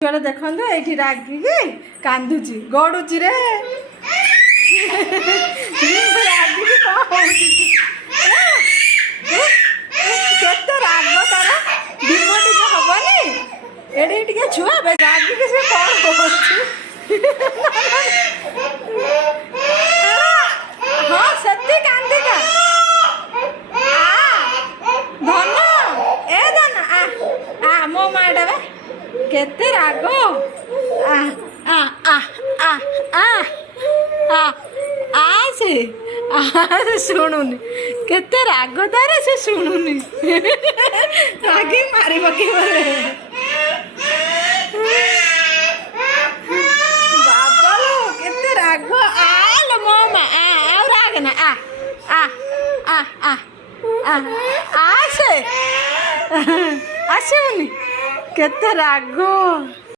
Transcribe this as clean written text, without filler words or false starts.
ଛୁଆଟା ଦେଖନ୍ତୁ ଏଇଠି ରାଗିକି କାନ୍ଦୁଛି ଗଡୁଛି ରେ ରାଗିକି କଣ ହଉଛି କେତେ ରାଗ ତାର ଭୀମ ଟିକେ ହବନି ଏଠି ଟିକେ ଛୁଆ ରାଗିକି ସେ କଣ ହଉଛି ହଁ ସେତି କାନ୍ଦିକା ଧନ ଏ ଧନ ଆ ମୋ ମାଟା ବା କେତେ ରାଗ ସେ ଶୁଣୁନି କେତେ ରାଗ ତାର ସେ ଶୁଣୁନି ରାଗି ମାରି ପକେଇବ ବାବାଲୋ କେତେ ରାଗ ଆଲୋ ମୋ ମା ଆଉ ରାଗ ନା ଆସେ ଆସିବୁନି କେତେ ରାଗ।